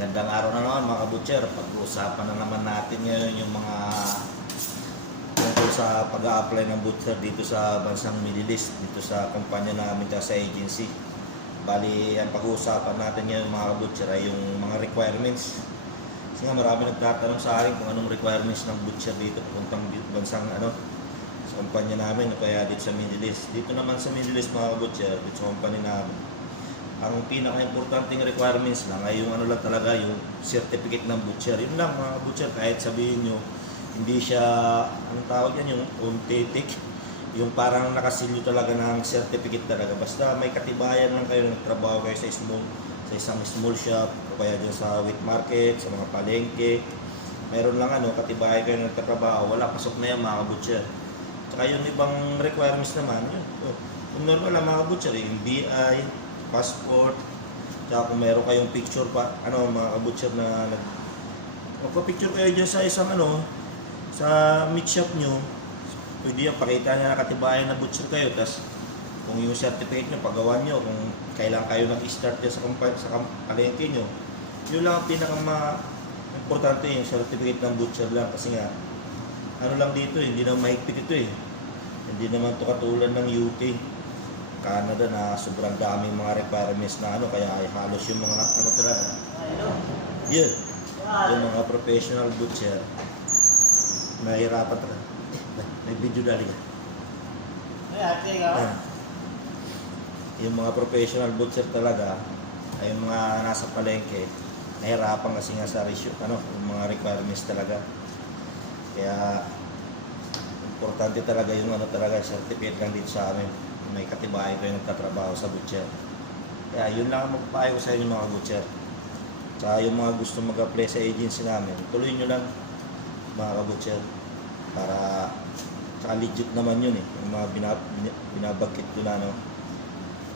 Gandang araw na naman mga kabutcher. Pag-uusapan na naman natin ngayon yung mga tungkol sa pag apply ng butcher dito sa bansang Middle East, dito sa kumpanya namin sa agency. Bali, ang pag-uusapan natin ngayon mga kabutcher ay yung mga requirements. Kasi nga marami nagtatanong sa akin kung anong requirements ng butcher dito papuntang bansang ano, sa kumpanya namin o kaya dito sa Middle East. Dito naman sa Middle East mga kabutcher, dito sa kumpanya namin, ang pinaka-importanting requirements lang ay yung ano lang talaga, yung certificate ng butcher. Yun lang mga butcher, kahit sabihin nyo, hindi siya, anong tawag yan, yung authentic, yung parang nakasilyo talaga ng certificate talaga. Basta may katibayan lang kayo, nagtrabaho kayo sa small, sa isang small shop, o kaya dyan sa wheat market, sa mga palengke. Meron lang ano, katibayan kayo nagtatrabaho, wala, pasok na yan mga butcher. Tsaka yung ibang requirements naman, yun. Oh, kung normal lang mga butcher, eh, yung BI, passport, tsaka kung meron kayong picture pa, ano, mga kabutcher na nag... Magpa-picture kayo dyan sa isang ano, sa meat shop nyo, pwede yan, pakita na nakatibayan na butcher kayo, tas kung yung certificate nyo, pagawa nyo, kung kailan kayo nag-start dyan sa, kampa- sa kam- palengke nyo, yun lang ang pinaka ma- importante yung certificate ng butcher lang. Kasi nga ano lang dito eh, hindi naman mahigpit ito eh. Hindi naman to katulad ng UK Canada na sobrang daming mga requirements na ano kaya ay halos yung mga ano talaga yun. Yung mga professional butcher nahihirapan talaga may video dali ka. Ah. yung mga professional butcher talaga ay yung mga nasa palengke nahirapan kasi nga sa ratio ano yung mga requirements talaga. Kaya importante talaga yung ano talaga certificate lang dito sa amin may katibayan kayo nagtatrabaho sa butcher kaya yun lang ang magpapayo sa inyo mga butcher Tsaka yung mga gusto mag-apply sa agency namin tuloy nyo lang mga kabutcher para tsaka legit naman yun eh. Yung mga binab binabagkit ko na no?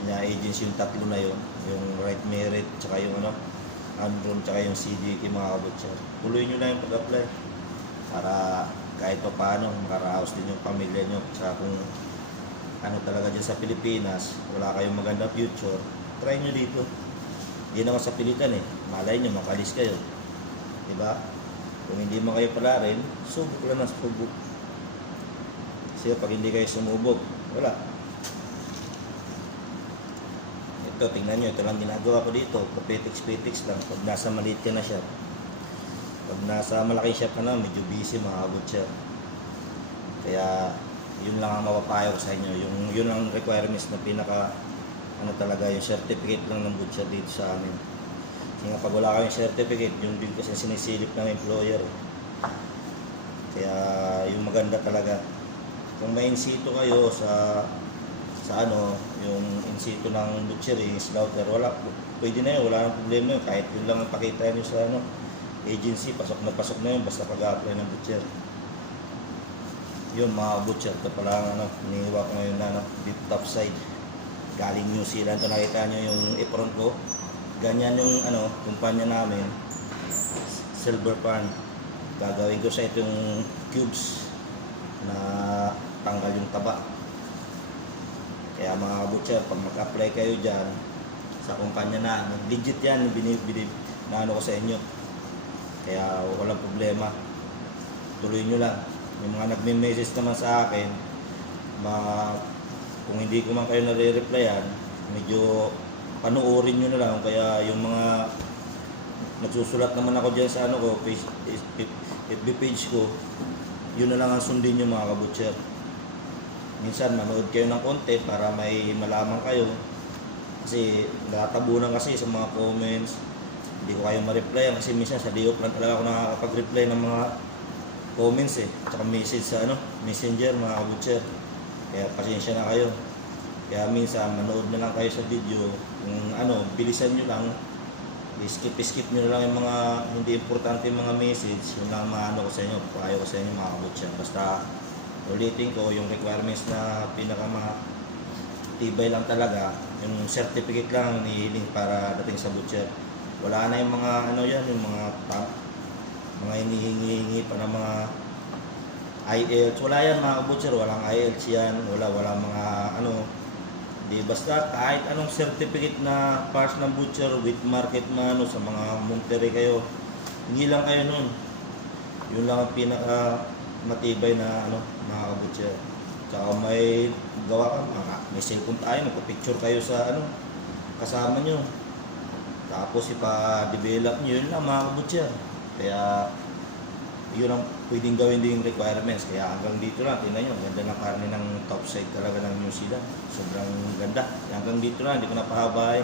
Na agency yung tatlo na yun. Yung right merit tsaka yung ano Andron tsaka yung CDK mga kabutcher tuloy nyo lang yung pag-apply. Para kahit pa paano makaraos din yung pamilya nyo. Tsaka kung ano talaga dyan sa Pilipinas wala kayong maganda future try nyo dito. Hindi naman sa pilitan eh. Malay nyo makalis kayo. Di ba kung hindi mo kayo pala rin subok lang ng subok. Kasi pag hindi kayo sumubok wala. Ito tingnan nyo ito lang ginagawa ko dito. Papetix-petix lang. Pag nasa maliit ka na siya pag nasa malaking shop ka na medyo busy makakabot siya. Kaya yun lang ang mapapayo sa inyo. Yung yun ang requirements na pinaka ano talaga yung certificate lang ng butcher dito sa amin. Kasi nga pag wala kayong certificate yun din kasi sinisilip ng employer eh. kaya yung maganda talaga. Kung may in situ kayo sa sa ano yung in situ ng butchery slaughter wala pwede na yun wala nang problema yun. Kahit yun lang ang pakita nyo sa ano agency pasok na pasok na yun basta pag-apply ng butcher yun mga butcher ito pala ang ano iniiwa ko ngayon na ano, dito top side. Galing New Zealand to nakita nyo yung apron ko. Ganyan yung ano kumpanya namin. Silver pan. Gagawin ko sa itong cubes na tanggal yung taba. Kaya mga butcher pag mag-apply kayo dyan sa kumpanya na legit yan binib, binib, na ano ko sa inyo. Kaya walang problema. Tuloy nyo lang yung mga nagme-message naman sa akin mga kung hindi ko man kayo nare-replyan medyo panuorin nyo na lang. Kaya yung mga nagsusulat naman ako dyan sa ano ko page, FB page ko yun na lang ang sundin nyo mga kabutcher. Minsan manood kayo ng konti para may malaman kayo. Kasi natatabunan kasi sa mga comments. Hindi ko kayo ma-reply kasi minsan sa Diop lang talaga ako nakakapag-reply ng mga comments eh tsaka message sa ano messenger mga kabutcher. Kaya pasensya na kayo. Kaya minsan manood na lang kayo sa video. Kung ano bilisan nyo lang. Skip skip nyo lang yung mga hindi importante yung mga message. Yun lang maano ko sa inyo payo ko sa inyo mga kabutcher. Basta ulitin ko yung requirements na pinaka mga tibay lang talaga yung certificate lang ang nihiling para dating sa butcher. Wala na yung mga ano yan yung mga mga hinihingi pa ng mga IELTS wala yan mga butcher walang IELTS yan wala wala mga ano Hindi basta kahit anong certificate na parts ng butcher with market na ano sa mga Monterrey kayo. Hindi lang kayo nun. Yun lang ang pinaka matibay na ano mga kabutcher. Tsaka may gawa ka, mga, may cellphone tayo, magpa-picture kayo sa ano kasama nyo. Tapos ipa-develop nyo yun lang mga kabutcher. Kaya yun ang pwedeng gawin din yung requirements. Kaya hanggang dito lang, tingnan nyo, ganda ng karne ng top side talaga ng New Zealand. Sobrang ganda. Hanggang dito lang, hindi ko na pahabay.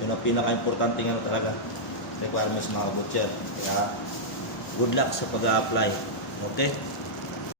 Yun ang pinaka-importante ano talaga, requirements mga butcher. Kaya good luck sa pag-apply. Okay?